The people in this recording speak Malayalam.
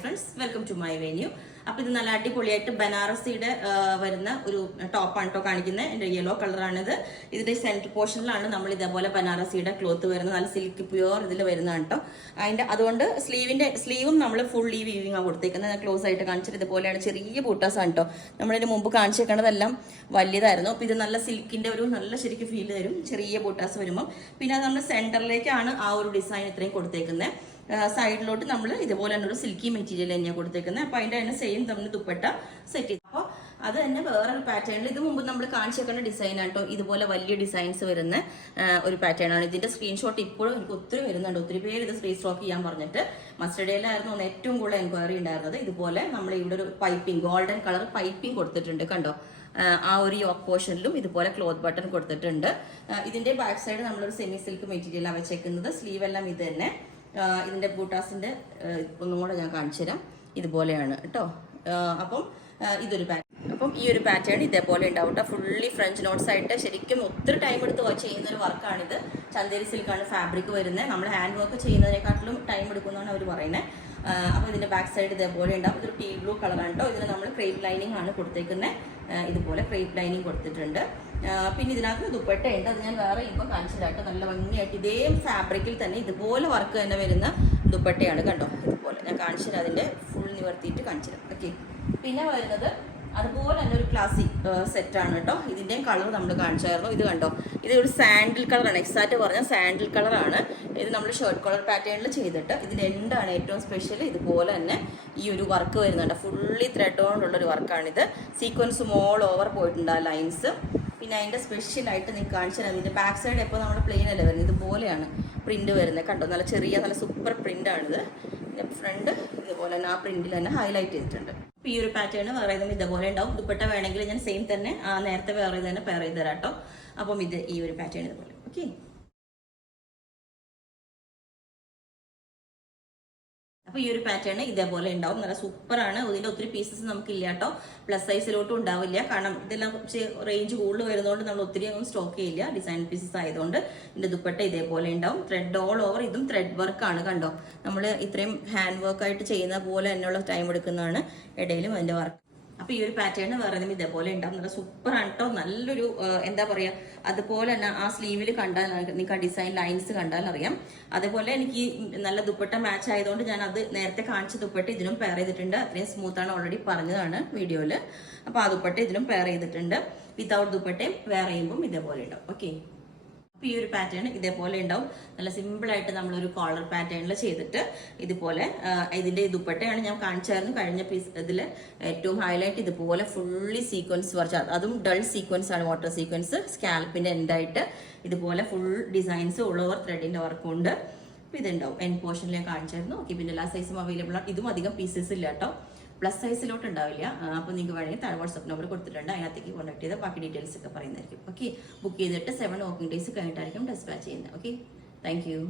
Friends, welcome to my venue. അപ്പൊ ഇത് നല്ല അടിപൊളിയായിട്ട് ബനാറസിയുടെ വരുന്ന ഒരു ടോപ്പാണ് കേട്ടോ കാണിക്കുന്നത്. എന്റെ യെല്ലോ കളറാണിത്. ഇതിന്റെ സെന്റർ പോർഷനിലാണ് നമ്മൾ ഇതേപോലെ ബനാറസിയുടെ ക്ലോത്ത് വരുന്നത്. നല്ല സിൽക്ക് പ്യുവർ ഇതിൽ വരുന്നതാണ് കേട്ടോ. അതുകൊണ്ട് സ്ലീവും നമ്മൾ ഫുൾ ഈ വീവിംഗ് ആണ് കൊടുത്തേക്കുന്നത്. ക്ലോസ് ആയിട്ട് കാണിച്ചിട്ട് ഇതുപോലെയാണ്. ചെറിയ ബൂട്ടാസാണ് കേട്ടോ. നമ്മളിതിന് മുമ്പ് കാണിച്ചേക്കണതെല്ലാം വലിയതായിരുന്നു. അപ്പൊ ഇത് നല്ല സിൽക്കിന്റെ ഒരു നല്ല ശരിക്കും ഫീൽ തരും ചെറിയ ബൂട്ടാസ് വരുമ്പോൾ. പിന്നെ അത് നമ്മൾ സെന്ററിലേക്കാണ് ആ ഒരു ഡിസൈൻ ഇത്രയും കൊടുത്തേക്കുന്നത്. സൈഡിലോട്ട് നമ്മൾ ഇതുപോലെ തന്നെ ഒരു സിൽക്കി മെറ്റീരിയൽ തന്നെയാണ് കൊടുത്തേക്കുന്നത്. അപ്പൊ അതിന്റെ തന്നെ സെയിം നമ്മൾ ദുപ്പട്ട സെറ്റ് ചെയ്തു. അപ്പോൾ അത് തന്നെ വേറൊരു പാറ്റേണിൽ ഇത് മുമ്പ് നമ്മൾ കാണിച്ചേക്കുന്ന ഡിസൈൻ ആട്ടോ. ഇതുപോലെ വലിയ ഡിസൈൻസ് വരുന്ന ഒരു പാറ്റേൺ ആണ്. ഇതിന്റെ സ്ക്രീൻഷോട്ട് ഇപ്പോഴും എനിക്ക് ഒത്തിരി വരുന്നുണ്ട്. ഒത്തിരി പേര് ഇത് റീസ്റ്റോക്ക് ചെയ്യാൻ പറഞ്ഞിട്ട് മസ്റ്റർഡേയിലായിരുന്നു ഏറ്റവും കൂടുതൽ എൻക്വയറി ഉണ്ടായിരുന്നത്. ഇതുപോലെ നമ്മൾ ഇവിടെ ഒരു പൈപ്പിംഗ് ഗോൾഡൻ കളർ പൈപ്പിംഗ് കൊടുത്തിട്ടുണ്ട് കണ്ടോ. ആ ഒരു യോക്ക് പോർഷനിലും ഇതുപോലെ ക്ലോത്ത് ബട്ടൺ കൊടുത്തിട്ടുണ്ട്. ഇതിന്റെ ബാക്ക് സൈഡ് നമ്മളൊരു സെമി സിൽക്ക് മെറ്റീരിയലാണ് വെച്ചേക്കുന്നത്. സ്ലീവ് എല്ലാം ഇത് തന്നെ. ഇതിന്റെ ബൂട്ടാസിന്റെ ഒന്നും കൂടെ ഞാൻ കാണിച്ചു തരാം. ഇതുപോലെയാണ് കേട്ടോ. അപ്പം ഇതൊരു അപ്പം ഈ ഒരു പാറ്റേൺ ഇതേപോലെ ഉണ്ടാവും കേട്ടോ. ഫുള്ളി ഫ്രഞ്ച് നോട്ട്സ് ആയിട്ട് ശരിക്കും ഒത്തിരി ടൈം എടുത്ത് ചെയ്യുന്ന ഒരു വർക്കാണിത്. ചന്തേരി സിൽക്കാണ് ഫാബ്രിക് വരുന്നത്. നമ്മൾ ഹാൻഡ് വർക്ക് ചെയ്യുന്നതിനെക്കാട്ടിലും ടൈം എടുക്കുന്നതാണ് അവർ പറയുന്നത്. അപ്പോൾ ഇതിന്റെ ബാക്ക് സൈഡ് ഇതേപോലെ ഉണ്ടാവും. ഇതൊരു ടീ ബ്ലൂ കളറാണ് കേട്ടോ. ഇതിന് നമ്മൾ ക്രേപ്പ് ലൈനിങ് ആണ് കൊടുത്തേക്കുന്നത്. ഇതുപോലെ ക്രേപ്പ് ലൈനിങ് കൊടുത്തിട്ടുണ്ട്. പിന്നെ ഇതിനകത്ത് ദുപ്പട്ട ഉണ്ട്. അത് ഞാൻ വേറെ ഇപ്പം കാണിച്ചതായിട്ട് നല്ല ഭംഗിയായിട്ട് ഇതേ ഫാബ്രിക്കിൽ തന്നെ ഇതുപോലെ വർക്ക് തന്നെ വരുന്ന ദുപ്പട്ടയാണ് കണ്ടോ. ഇതുപോലെ ഞാൻ കാണിച്ചത് അതിന്റെ ഫുൾ നിവർത്തിയിട്ട് കാണിച്ചത്. ഓക്കെ. പിന്നെ വരുന്നത് അതുപോലെ തന്നെ ഒരു ക്ലാസിക് സെറ്റാണ് കേട്ടോ. ഇതിൻ്റെയും കളർ നമ്മൾ കാണിച്ചായിരുന്നു. ഇത് കണ്ടോ, ഇത് ഒരു സാൻഡിൽ കളറാണ്. എക്സാക്റ്റ് പറഞ്ഞാൽ സാൻഡിൽ കളറാണ്. ഇത് നമ്മൾ ഷർട്ട് കളർ പാറ്റേണിൽ ചെയ്തിട്ട് ഇതിൻ്റെ എൻഡാണ് ഏറ്റവും സ്പെഷ്യൽ. ഇതുപോലെ തന്നെ ഈ ഒരു വർക്ക് വരുന്നുണ്ട്. ഫുള്ളി ത്രെഡ് കൊണ്ടുള്ളൊരു വർക്കാണിത്. സീക്വൻസും ഓൾ ഓവർ പോയിട്ടുണ്ട് ആ ലൈൻസ്. പിന്നെ അതിൻ്റെ സ്പെഷ്യലായിട്ട് നിങ്ങൾക്ക് കാണിച്ചു തരാം. ഇതിൻ്റെ ബാക്ക് സൈഡ് എപ്പോൾ നമ്മൾ പ്ലെയിൻ അല്ലേ വരുന്നത്, ഇതുപോലെയാണ് പ്രിന്റ് വരുന്നത് കണ്ടോ. നല്ല ചെറിയ നല്ല സൂപ്പർ പ്രിൻ്റാണിത്. ഫ്രണ്ട് ഇതുപോലെ തന്നെ ആ പ്രിന്റിൽ തന്നെ ഹൈലൈറ്റ് ചെയ്തിട്ടുണ്ട്. ഈ ഒരു പാറ്റേൺ വേറെ ഏതെങ്കിലും ഇതുപോലെ ഉണ്ടാവും. ദുപ്പട്ട വേണമെങ്കിൽ ഞാൻ സെയിം തന്നെ നേരത്തെ വേറെ തന്നെ പെയർ ചെയ്ത് തരാം കേട്ടോ. അപ്പം ഇത് ഈ ഒരു പാറ്റേൺ ഇതുപോലെ. ഓക്കെ. അപ്പോൾ ഈ ഒരു പാറ്റേൺ ഇതേപോലെ ഉണ്ടാവും. നല്ല സൂപ്പറാണ്. ഇതിൻ്റെ ഒത്തിരി പീസസ് നമുക്കില്ല കേട്ടോ. പ്ലസ് സൈസിലോട്ടും ഉണ്ടാവില്ല. കാരണം ഇതെല്ലാം കുറച്ച് റേഞ്ച് കൂടുതൽ വരുന്നതുകൊണ്ട് നമ്മൾ ഒത്തിരി ഒന്നും സ്റ്റോക്ക് ചെയ്യില്ല. ഡിസൈൻ പീസസ് ആയതുകൊണ്ട് ഇതിൻ്റെ ദുപ്പട്ട ഇതേപോലെ ഉണ്ടാവും. Thread all over. ഇതും ത്രെഡ് വർക്കാണ് കണ്ടോ. നമ്മൾ ഇത്രയും ഹാൻഡ് വർക്കായിട്ട് ചെയ്യുന്ന പോലെ തന്നെയുള്ള ടൈം എടുക്കുന്നതാണ്. ഇടയിലും അതിൻ്റെ വർക്ക്. അപ്പൊ ഈ ഒരു പാറ്റേൺ വേറെ ഇതേപോലെ ഉണ്ടാവും. നല്ല സൂപ്പറാണ് കേട്ടോ. നല്ലൊരു എന്താ പറയാ, അതുപോലെ തന്നെ ആ സ്ലീവിൽ കണ്ടാൽ നിങ്ങൾക്ക് ആ ഡിസൈൻ ലൈൻസ് കണ്ടാൽ അറിയാം. അതേപോലെ എനിക്ക് നല്ല ദുപ്പട്ട മാച്ച് ആയതുകൊണ്ട് ഞാൻ അത് നേരത്തെ കാണിച്ച ദുപ്പട്ട ഇതിനും പെയർ ചെയ്തിട്ടുണ്ട്. അത്രയും സ്മൂത്താണ്, ഓൾറെഡി പറഞ്ഞതാണ് വീഡിയോയിൽ. അപ്പൊ ആ ദുപ്പട്ട ഇതിനും പെയർ ചെയ്തിട്ടുണ്ട്. വിത്തൗട്ട് ദുപ്പട്ടയും വെയർ ചെയ്യുമ്പോൾ ഇതേപോലെ ഉണ്ടാവും. ഓക്കെ. ഈ ഒരു പാറ്റേൺ ഇതേപോലെ ഉണ്ടാവും. നല്ല സിമ്പിൾ ആയിട്ട് നമ്മളൊരു കോളർ പാറ്റേണിൽ ചെയ്തിട്ട് ഇതുപോലെ ഇതിന്റെ ദുപ്പട്ടയാണ് ഞാൻ കാണിച്ചായിരുന്നു കഴിഞ്ഞ പീസ്. ഇതിൽ ഏറ്റവും ഹൈലൈറ്റ് ഇതുപോലെ ഫുള്ളി സീക്വൻസ് വർക്ക്. അതും ഡൾ സീക്വൻസ് ആണ്, വാട്ടർ സീക്വൻസ്. സ്കാൽപ്പിന്റെ എൻഡായിട്ട് ഇതുപോലെ ഫുൾ ഡിസൈൻസ് ഓൾ ഓവർ ത്രെഡിന്റെ വർക്കും ഉണ്ട്. ഇതുണ്ടാവും. എൻ പോർഷനിൽ ഞാൻ കാണിച്ചായിരുന്നു. ഓക്കെ. പിന്നെ എല്ലാ സൈസും അവൈലബിൾ ആണ്. ഇതും അധികം പീസസ് ഇല്ല കേട്ടോ. പ്ലസ് സൈസിലോട്ട് ഉണ്ടാവില്ല. അപ്പോൾ നിങ്ങൾക്ക് വേണമെങ്കിൽ താഴെ വാട്സ്ആപ്പ് നമ്പർ കൊടുത്തിട്ടുണ്ട്. അതിനകത്തേക്ക് കോൺടാക്ട് ചെയ്താൽ ബാക്കി ഡീറ്റെയിൽസ് ഒക്കെ പറയുന്നതായിരിക്കും. ഓക്കെ. ബുക്ക് ചെയ്തിട്ട് 7 വർക്കിംഗ് ഡേയ്സ് കഴിഞ്ഞിട്ടായിരിക്കും ഡിസ്പാച്ച് ചെയ്യുന്നത്. ഓക്കെ. Thank you.